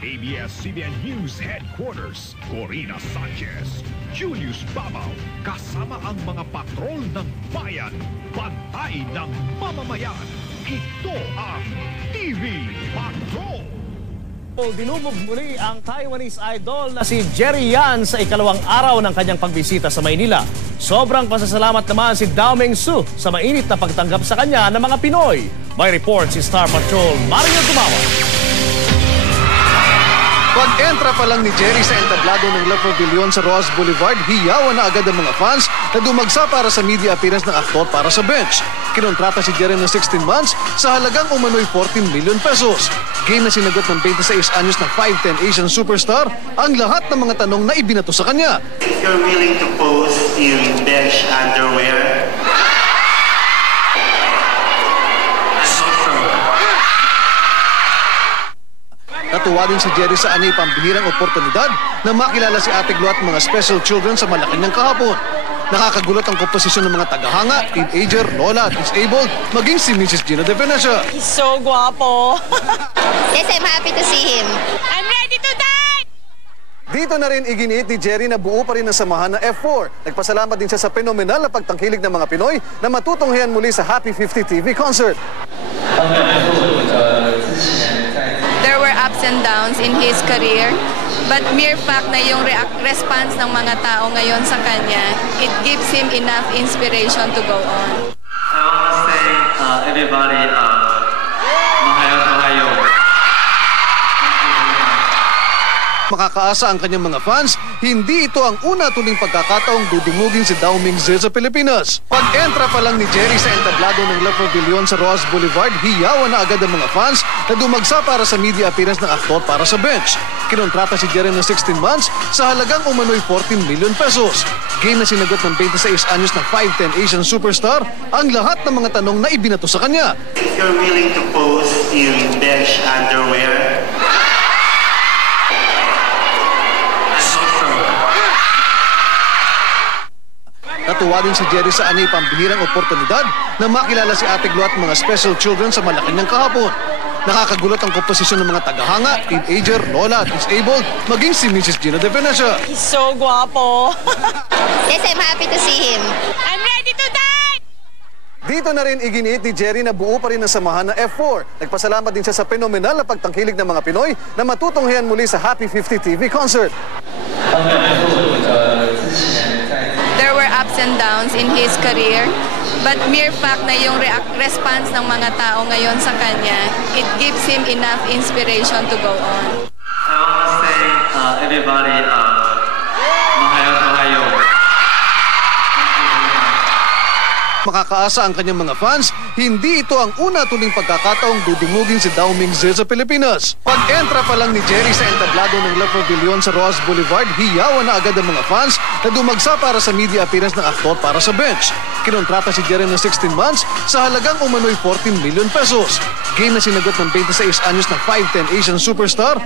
ABS-CBN News Headquarters, Corina Sanchez, Julius Babaw, kasama ang mga patrol ng bayan, bantay ng mamamayan. Ito ang TV Patrol! Dinubog muli ang Taiwanese idol na si Jerry Yan sa ikalawang araw ng kanyang pagbisita sa Maynila. Sobrang pasasalamat naman si Dao Mingsu sa mainit na pagtanggap sa kanya ng mga Pinoy. May report si Star Patrol Mario Tumawa. Pag-entra pa lang ni Jerry sa entablado ng La Pavilion sa Roas Boulevard, hiyawan na agad ang mga fans na dumagsa para sa media appearance ng aktor para sa bench. Kinontrata si Jerry ng 16 months sa halagang umano'y 14 million pesos. Game na sinagot ng 26 anyos na 5'10 Asian superstar ang lahat ng mga tanong na ibinato sa kanya. If you're willing to pose in bench underwear, Natuwa din si Jerry sa anay pambihirang oportunidad na makilala si Ate Glo at mga special children sa Malacanang kahapon. Nakakagulat ang komposisyon ng mga tagahanga, teenager, lola at disabled, maging si Mrs. Gina De Venecia. He's so guapo. Yes, I'm happy to see him. I'm ready to die! Dito na rin iginiit ni Jerry na buo pa rin ang samahan ng F4. Nagpasalamat din siya sa fenomenal na pagtangkilik ng mga Pinoy na matutunghayan muli sa Happy 50 TV concert. There were ups and downs in his career, but mere fact na yung response ng mga tao ngayon sa kanya, it gives him enough inspiration to go on. I want to say everybody, mahayo. Makakaasa ang kanyang mga fans, hindi ito ang una tuling pagkakataong dudumugin si Dao Mingsu sa Pilipinas. Pag-entra pa lang ni Jerry sa entablado ng La Pavilion sa Roas Boulevard, hiyawan na agad ang mga fans na dumagsa para sa media appearance ng aktor para sa bench. Kinontrata si Jerry ng 16 months sa halagang umano'y 14 million pesos. Game na sinagot ng 26 anyos na 5'10 Asian superstar ang lahat ng mga tanong na ibinato sa kanya. If you're willing to pose in bench underwear, Natuwa din si Jerry sa anay pambihirang oportunidad na makilala si Ate Glo at mga special children sa Malacanang kahapon. Nakakagulat ang komposisyon ng mga tagahanga, teenager, lola at disabled, maging si Mrs. Gina De Venecia. He's so guapo. Yes, I'm happy to see him. I'm ready to die! Dito na rin iginiit ni Jerry na buo pa rin ang samahan ng F4. Nagpasalamat din siya sa fenomenal na pagtangkilik ng mga Pinoy na matutunghayan muli sa Happy 50 TV concert. There were ups and downs in his career, but mere fact na yung response ng mga tao ngayon sa kanya, it gives him enough inspiration to go on. I want to say everybody, mahayo. Makakaasa ang kanyang mga fans, hindi ito ang una tuling pagkakataong dudumugin si Dao Mingsu sa Pilipinas. Pag-entra pa lang ni Jerry sa entablado ng La Pavilion sa Roas Boulevard, hiyawan na agad ang mga fans na dumagsa para sa media appearance ng aktor para sa bench. Kinontrata si Jerry ng 16 months sa halagang umano'y 14 million pesos. Game na sinagot ng 26 anyos na 5'10 Asian superstar